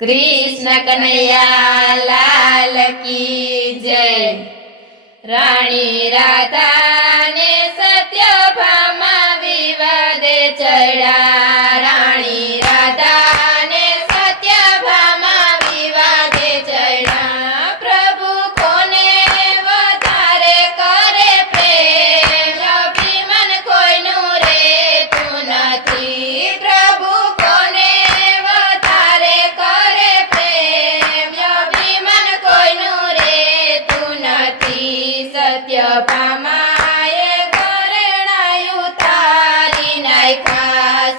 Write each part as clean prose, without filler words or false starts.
कृष्ण कन्हैया लाल की जय। राणी राधा ने सत्यभामा विवादे चढ़ा। राणी राधा ने सत्यभामा विवादे चढ़ा। प्रभु कोने वधारे करे प्रेम, अभिमान कोईनु रेतु नथी। प्रभु कोने वधारे करे प्रेम, अभिमान कोईनु रेतु नथी। सत्यभामाए घरेणां उतारी नाख्या।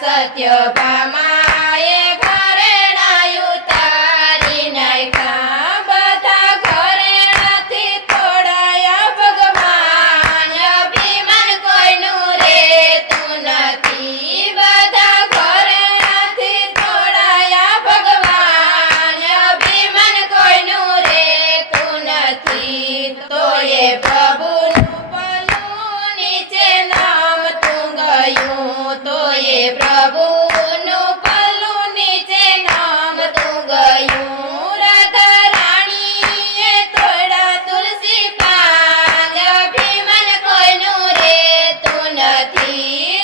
सत्यभामाए घरेणां उतारी नाख्या। बधा घरेणांथी तोड़ाया भगवान, अभिमान कोईनु रेतु नथी। बधा घरेणांथी तोड़ाया भगवान, अभिमान कोईनु रेतु नथी। तो ये प्रभुनु पलुं नीचे नमતું ગયું। તો ये प्रभुनु पलुं नीचे नमતું ગયું। राधा राणीए तोड़ा तुलसी पान, अभिमान कोईनु रेतु नथी।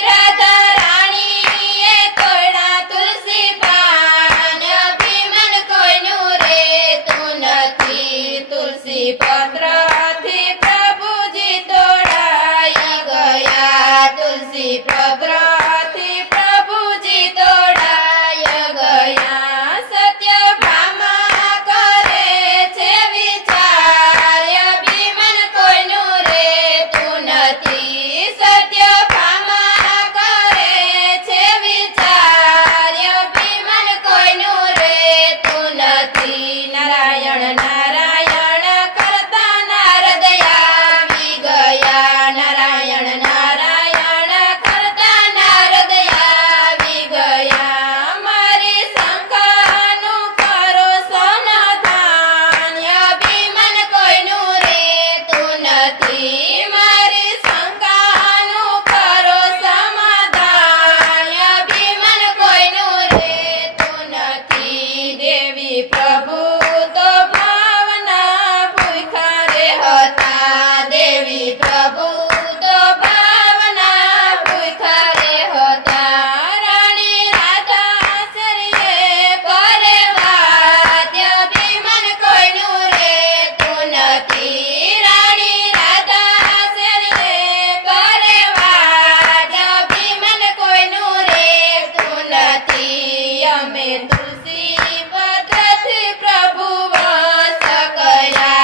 राधा राणीए तोड़ा तुलसी पान, अभिमान कोईनु रेतु नथी। तुलसी पत्रथी प्रभुजी तोड़ाई गया। तुलसी पत्रथी प्रभुजी तोड़ाई गया। सत्यभामा करे छे विचार, अभिमान कोईनु रेतु नथी। सत्यभामा करे छे विचार, अभिमान कोईनु रेतु नथी। नारायण नारायण करता नारद આવી ગયા। નારાયણ નારાયણ કરતા નારદ આવી ગયા। મારી શંકાનું કરો સમાધાન, અભિમાન કોઈનું રેતું નથી। મારી શંકાનું કરો સમાધાન, અભિમાન કોઈનું રેતું નથી। દેવી પ્રભુ તો ભાવના ભૂખ્યા રે હતા। દેવી પ્રભુ તો ભાવના ભૂખ્યા રે હતા। રાણી રાધા આશ્ચર્યે કરે વાત, અભિમાન કોઈનું રેતું નથી। રાણી રાધા આશ્ચર્યે કરે વાત, અભિમાન કોઈનું રેતું નથી। અમે તુલસી પત્રથી પ્રભુ વાસ કર્યા।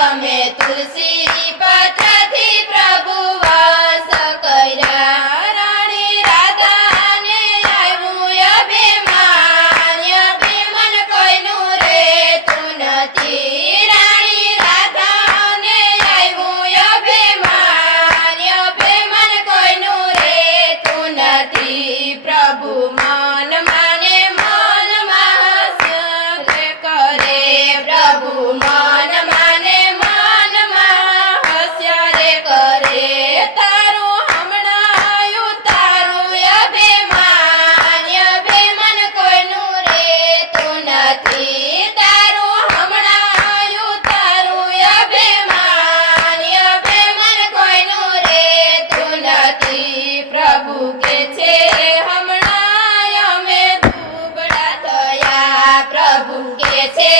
અમે તુલસી પત્રથી પ્રભુ વાસ કર્યા। રાણી રાધાને આવ્યું અભિમાન, અભિમાન કોઈનું રેતું નથી। રાણી રાધાને આવ્યું અભિમાન, અભિમાન કોઈનું રેતું નથી। પ્રભુ મન માને મનમાં હાસ્ય કરે। પ્રભુ મન માને મનમાં હાસ્ય રે કરે। તારું હમણાં ઉતારું અભિમાન, અભિમાન કોઈનું રેતું નથી। તારું હમણાં ઉતારું અભિમાન, અભિમાન કોઈનું રેતું નથી। પ્રભુ કે છે હમણાં અમે દુબળા થયા। પ્રભુ કે છે